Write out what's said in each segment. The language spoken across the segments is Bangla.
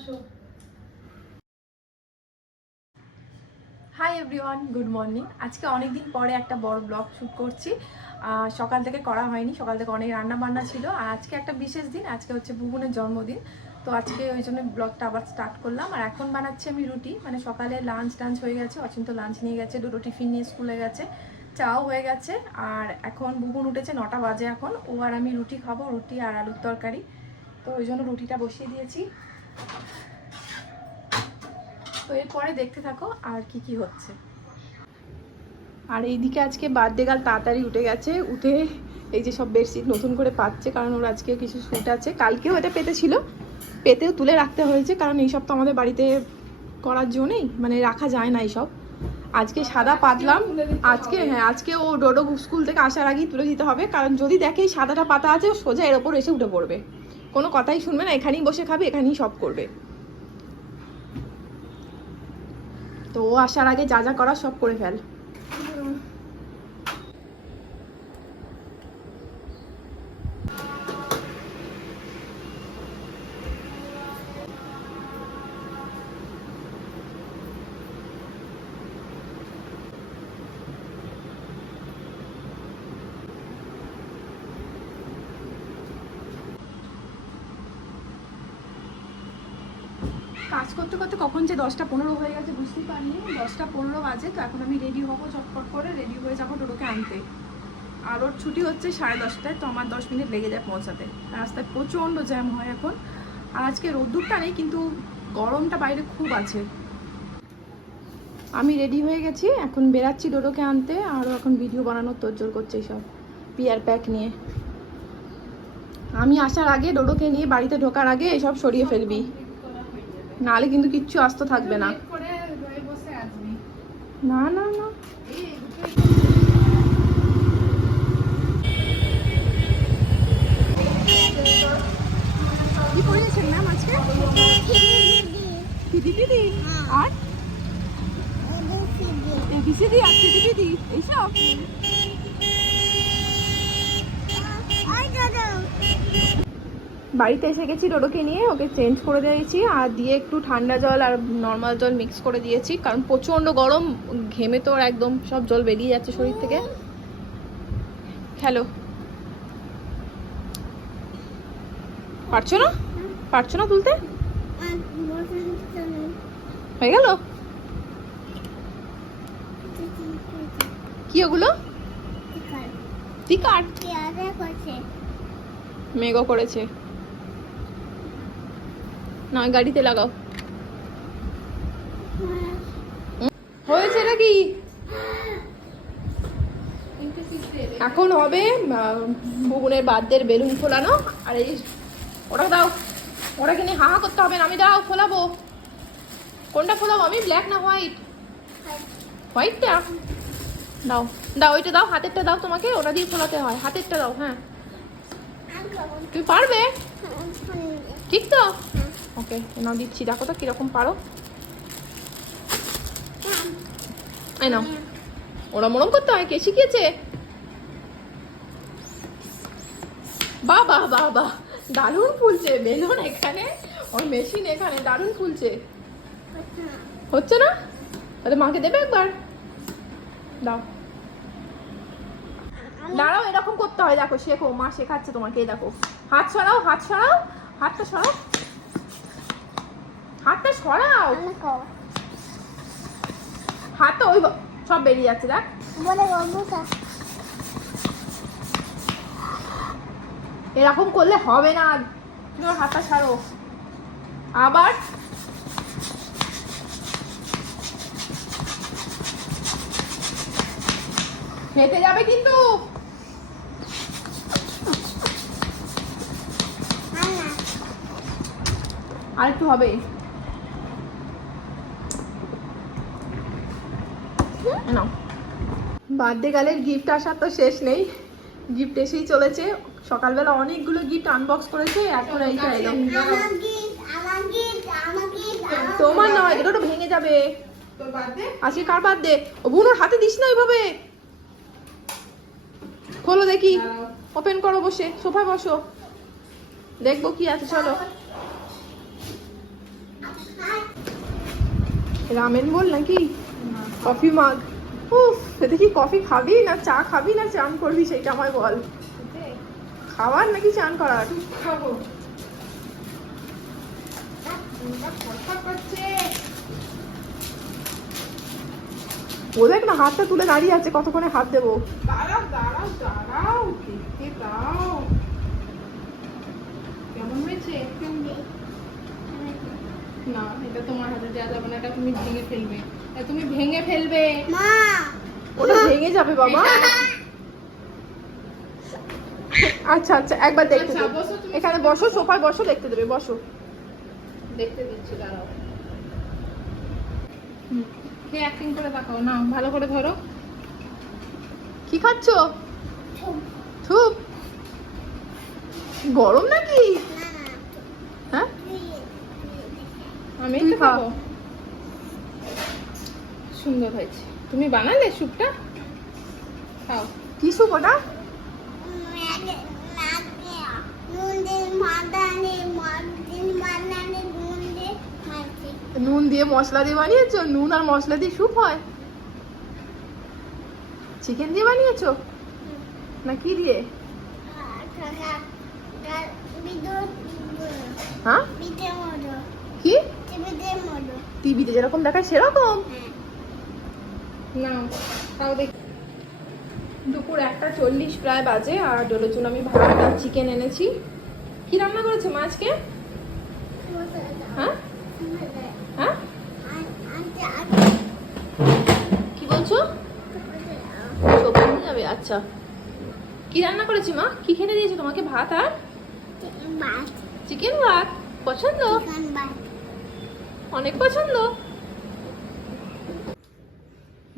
আসো। হাই এভরিওয়ান গুড মর্নিং আজকে অনেক দিন পরে একটা বড় ব্লগ শ্যুট করছি। সকাল থেকে করা হয়নি, সকাল থেকে অনেক রান্না বান্না ছিল। আর আজকে একটা বিশেষ দিন, আজকে হচ্ছে বুবুনের জন্মদিন। তো আজকে ওই জন্য ব্লগটা আবার স্টার্ট করলাম। আর এখন বানাচ্ছি আমি রুটি। মানে সকালে লাঞ্চ টাঞ্চ হয়ে গেছে, অচিন্ত লাঞ্চ নিয়ে গেছে, দুটো টিফিন নিয়ে স্কুলে গেছে, চাও হয়ে গেছে। আর এখন বুবুন উঠেছে নটা বাজে এখন। ও আর আমি রুটি খাব, রুটি আর আলুর তরকারি। তো ওই জন্য রুটিটা বসিয়ে দিয়েছি। তো এরপরে দেখতে থাকো আর কি কি হচ্ছে। আর এইদিকে আজকে বার্থডে গাল তাড়াতাড়ি উঠে গেছে উঠে এই যে সব বেডশিট নতুন করে পাচ্ছে কারণ ওর আজকে কিছু শ্যুট আছে। কালকেও এটা পেতে ছিল পেতেও তুলে রাখতে হয়েছে কারণ এইসব তো আমাদের বাড়িতে করার জন্যই মানে রাখা যায় না এইসব। আজকে সাদা পাতলাম আজকে হ্যাঁ আজকে ও ডোডো স্কুল থেকে আসার আগেই তুলে দিতে হবে কারণ যদি দেখে সাদাটা পাতা আছে ও সোজা এর ওপর এসে উঠে পড়বে। কোনো কথাই শুনবে না, এখানেই বসে খাবে, এখানেই সব করবে। তো ও আসার আগে যা যা করার সব করে ফেল। কাজ করতে করতে কখন যে দশটা পনেরো হয়ে গেছে বুঝতেই পারিনি। দশটা পনেরো বাজে তো এখন আমি রেডি হব চটপট করে রেডি হয়ে যাব টোটোকে আনতে। আর ওর ছুটি হচ্ছে সাড়ে দশটায়, তো আমার দশ মিনিট লেগে যায় পৌঁছাতে। রাস্তায় প্রচণ্ড জ্যাম হয় এখন। আর আজকে রোদ্দুরটা নেই, কিন্তু গরমটা বাইরে খুব আছে। আমি রেডি হয়ে গেছি, এখন বেরাচ্ছি ডোডোকে আনতে। আরও এখন ভিডিও বানানোর তোরজোর করছে সব পিয়ার প্যাক নিয়ে। আমি আসার আগে ডোডোকে নিয়ে বাড়িতে ঢোকার আগে এসব সরিয়ে ফেলবি। নাহলে কিন্তু কিচ্ছু আস্ত থাকবে না। না না না। কি পড়িয়েছেন ম্যাম আজকে? দিদি দিদি? আর? এবিসিডি আর দিদি দিদি এইসব? বাড়িতে এসে গেছি ডোডোকে নিয়ে ওকে চেঞ্জ করে দিয়েছি আর দিয়ে একটু ঠান্ডা জল আর নর্মাল জল মিক্স করে দিয়েছি কারণ প্রচণ্ড গরম ঘেমে তো একদম সব জল বেরিয়ে যাচ্ছে শরীর থেকে। হ্যালো পারছ না? পারছ না তুলতে? হয়ে গেল? কি ওগুলো? টিকার। মেঘও করেছে। না, গাড়িতে লাগাও। হয়েছে নাকি? এখন হবে ভুবনের বাদ্যের বেলুন ফোলানো। আর এই ওটা দাও, ওটাকে নিয়ে হাহা করতে হবে না, আমি দাও, ফোলাবো। কোনটা ফোলাবো, আমি ব্ল্যাক না হোয়াইট হোয়াইটটা দাও দাও, ওইটা দাও, হাতেরটা দাও তোমাকে, ওটা দিয়ে ফোলাতে হয়, হাতেরটা দাও হ্যাঁ। তুমি পারবে? ঠিক তো? ওকে নাও দিচ্ছি। দেখো তো কীরকম পারো। এই নাও। ওরা মরম করতে হয়, কে শিখিয়েছে? বাহ বাহ বাহ বাহ দারুণ ফুলছে। বেলুন এখানে, ওর মেশিন এখানে, দারুণ ফুলছে। হচ্ছে না? তাহলে মাকে দেবে একবার। দাও। দাঁড়াও, এরকম করতে হয়। দেখো, শেখো, মা শেখাচ্ছে তোমাকে দেখো। হাত সরাও হাত সরাও, হাতটা সরাও। হাতটা সরাও। হাতটা ওই সব বেরিয়ে যাচ্ছে দেখ। এরকম করলে হবে না। তুমি ওর হাতটা ছাড়ো। আবার। হেঁটে যাবে কিন্তু। আর একটু হবে। নাও। বার্থডে গালের গিফট আসার তো শেষ নেই। গিফট এসেই চলেছে। সকালবেলা অনেকগুলো গিফট আনবক্স করেছে, এখন তোমার নয় এটা তো ভেঙে যাবে। কার বার্থডে? ও বোন, ওর হাতে দিস না খোলো দেখি। ওপেন করো বসে। সোফায় বসো। দেখব কি আছে, চলো। রামেন বল নাকি? কফি মাগ উফ এতে কি কফি খাবি না চা খাবি না চান করবি সেটা আমায় বল। খাবার নাকি চান করার? খাব। ও দেখ না হাতটা তুলে দাঁড়িয়ে আছে কতক্ষণে হাত দেবো? দাঁড়াও দাঁড়াও দাঁড়াও দেখতে দাও। কেমন হয়েছে? না এটা তোমার হাতে দেওয়া যাবে না এটা তুমি ভেঙে ফেলবে। তুমি ভেঙে ফেলবে। ওটা ভেঙে যাবে বাবা। আচ্ছা আচ্ছা একবার দেখতে আচ্ছা, দেবে। এখানে বসো সোফায় বসো দেখতে দেবে বসো। দেখতে দিচ্ছি দাঁড়াও। কে অ্যাক্টিং করে দেখাও? না ভালো করে ধরো। কি খাচ্ছো? থুপ গরম নাকি? হ্যাঁ? আমি খাব। সুন্দর হয়েছে। তুমি বানালে স্যুপটা? খাও। কি স্যুপ ওটা? নুন দিয়ে মশলা দিয়ে বানিয়েছো? নুন আর মশলা দিয়ে স্যুপ হয়? চিকেন দিয়ে বানিয়েছো? না কি দিয়ে? হ্যাঁ কি? টিভিতে যেরকম দেখায় সেরকম? না খাও দেখি। দুপুর একটা চল্লিশ প্রায় বাজে আর ডোলের জন্য আমি ভাত আর চিকেন এনেছি। কি রান্না করেছ মা আজকে? হ্যাঁ? হ্যাঁ? কি বলছো? যাবে আচ্ছা। কি রান্না করেছি মা? কি খেতে দিয়েছ তোমাকে ভাত আর? চিকেন ভাত। পছন্দ? অনেক পছন্দ?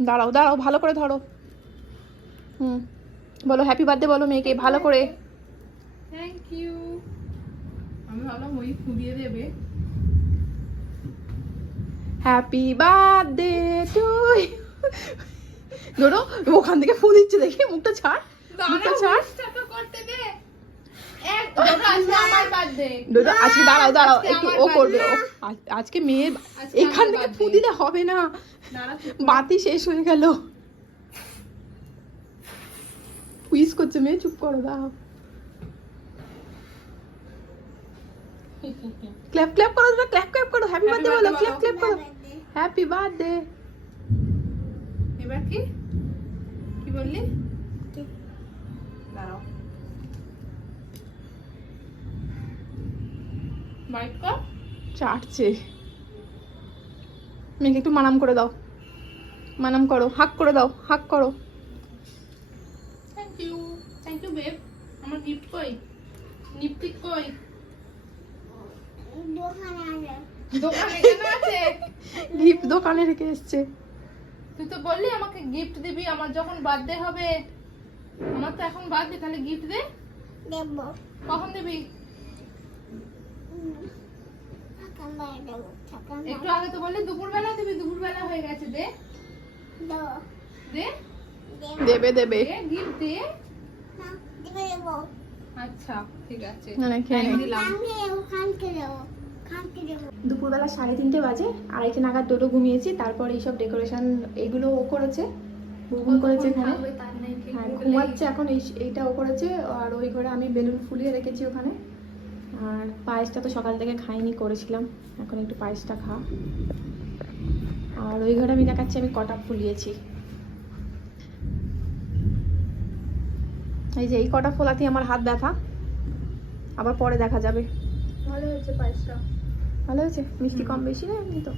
দাঁড়াও দাঁড়াও ভালো করে ধরো। হুম বলো হ্যাপি বার্থডে বলো মেয়েকে ভালো করে। থ্যাংক ইউ আমি ভাবলাম ওই ফুদিয়ে দেবে। হ্যাপি বার্থডে টু ধরো ওখান থেকে ফু দিচ্ছে দেখি মুখটা ছাড় মুখটা ছাড়। করতে দে। আজকে দাঁড়াও দাঁড়াও একটু ও করবে আজকে মেয়ের এখান থেকে ফু দিলে হবে না। বাতি শেষ হয়ে গেল। উইস করছে মেয়ে চুপ করো দাও ক্ল্যাপ ক্ল্যাপ করো দাদা ক্ল্যাপ ক্ল্যাপ করো। হ্যাপি বার্থডে বলো ক্ল্যাপ। ক্ল্যাপ করো। হ্যাপি বার্থডে এবার কি? কি বললি? চাটছে। মেয়েকে একটু মানাম করে দাও। মানাম করো হাক করে দাও হাক করো। Thank you thank you babe আমার গিফট কই? লিপস্টিক কই? দোকানে কেন আছে? গিফট দোকানে রেখে এসছে। তুই তো বললি আমাকে গিফট দিবি আমার যখন বার্থডে হবে আমার তো এখন বার্থডে তাহলে গিফট দে। কখন দিবি? একটু আগে তো বললি দুপুরবেলা দিবি দুপুরবেলা হয়ে গেছে দে। দে। দেবে দেবে। গিফট দে। আচ্ছা ঠিক আছে। দুপুরবেলা সাড়ে তিনটে বাজে আড়াইটে নাগাদ ডোডো ঘুমিয়েছি তারপর এইসব ডেকোরেশন এগুলো ও করেছে। বুবুন করেছে এখানে। হ্যাঁ ঘুমাচ্ছে এখন এই এইটা ও করেছে। আর ওই ঘরে আমি বেলুন ফুলিয়ে রেখেছি ওখানে। আর পায়েসটা তো সকাল থেকে খাইনি করেছিলাম। এখন একটু পায়েসটা খা। আর ওই ঘরে আমি দেখাচ্ছি আমি কটা ফুলিয়েছি। এই যে এই কটা ফোলাতেই আমার হাত ব্যথা। আবার পরে দেখা যাবে। ভালো হয়েছে পায়েসটা? ভালো হয়েছে? মিষ্টি কম বেশি না এমনি তো?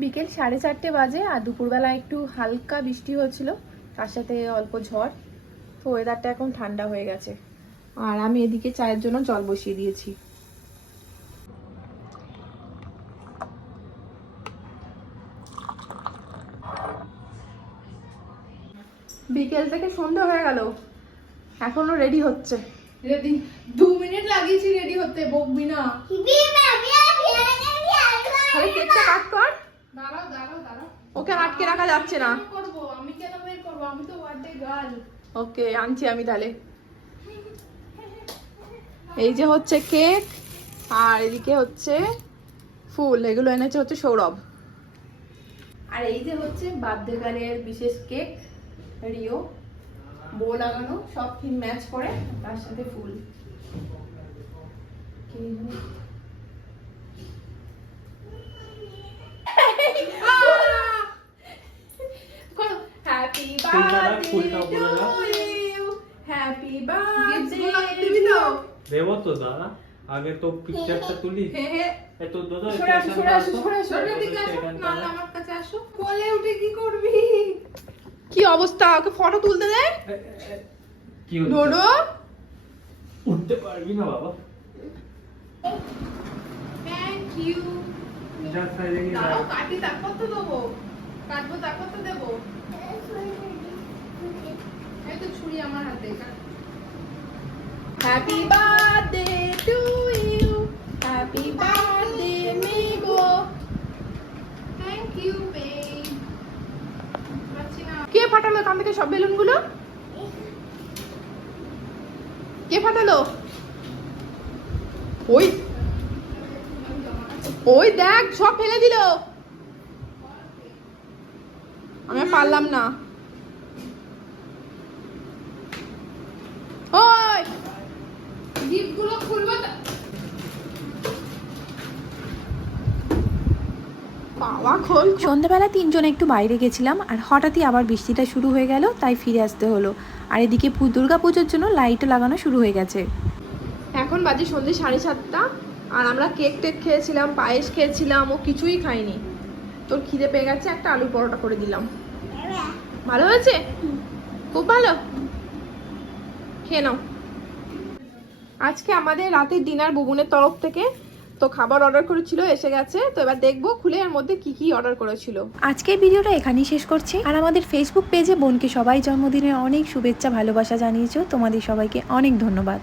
বিকেল সাড়ে চারটে বাজে আর দুপুরবেলা একটু হালকা বৃষ্টি হচ্ছিল তার সাথে অল্প ঝড়। তো ওয়েদারটা এখন ঠান্ডা হয়ে গেছে। আর আমি এদিকে চায়ের জন্য জল বসিয়ে দিয়েছি। বিকেল থেকে সন্ধে হয়ে গেল। এখনও রেডি হচ্ছে। রেডি দু মিনিট লাগিয়েছি রেডি হতে বকবি না। তাহলে কেকটা কাট কর। দাঁড়াও দাঁড়াও দাঁড়াও ওকে আটকে রাখা যাচ্ছে না। আমি কেন বের করব? আমি তো বার্থডে গার্ল ওকে আনছি আমি তাহলে। এই যে হচ্ছে কেক আর এদিকে হচ্ছে ফুল এগুলো এনেছে হচ্ছে সৌরভ। আর এই যে হচ্ছে বার্থডে গার্লের বিশেষ কেক রিও বো লাগানো সব থিম ম্যাচ করে তার সাথে ফুল। হ্যাপি ফুলটা বার্থডে উপরে রাখ। টু ইউ হ্যাপি বার্থডে দিবি তো? দাদা। আগে তো পিকচারটা তুলি। হে হে। এ তো দাদা সরে আসো, সরে আসো, সরে আসো। ছোট দিকে আসো নাহলে আমার কাছে আসো। কোলে উঠে কি করবি? কি অবস্থা? ওকে ফটো তুলতে দে। কি হচ্ছে? ডোডো। উঠতে পারবি না বাবা। থ্যাংক ইউ দাঁড়াও কাটি তারপর তো দেবো। কাটবো তারপর তো দেবো। এই তো ছুরি আমার হাতে কাট। Happy birthday to you happy birthday মিগো thank you babe কে ফাটালো এখান থেকে সব বেলুনগুলো? কে ফাটালো? ওই ওই দেখ, সব ফেলে দিল। আমি পারলাম না ওই গিফট খুলবো সন্ধ্যাবেলা তিনজন একটু বাইরে গেছিলাম আর হঠাৎই আবার বৃষ্টিটা শুরু হয়ে গেল তাই ফিরে আসতে হলো। আর এদিকে পু- দুর্গাপুজোর জন্য লাইটও লাগানো শুরু হয়ে গেছে। এখন বাজে সন্ধ্যে সাড়ে সাতটা আর আমরা কেক টেক খেয়েছিলাম পায়েস খেয়েছিলাম ও কিছুই খাইনি তোর খিদে পেয়ে গেছে একটা আলু পরোটা করে দিলাম। ভালো হয়েছে? খুব ভালো? খেয়ে নাও। আজকে আমাদের রাতের ডিনার বুবুনের তরফ থেকে। তো খাবার অর্ডার করেছিল, এসে গেছে। তো এবার দেখব খুলে এর মধ্যে কি কি অর্ডার করেছিল। আজকের ভিডিওটা এখানেই শেষ করছি। আর আমাদের ফেসবুক পেজে বোনকে সবাই জন্মদিনের অনেক শুভেচ্ছা, ভালোবাসা জানিয়েছো। তোমাদের সবাইকে অনেক ধন্যবাদ।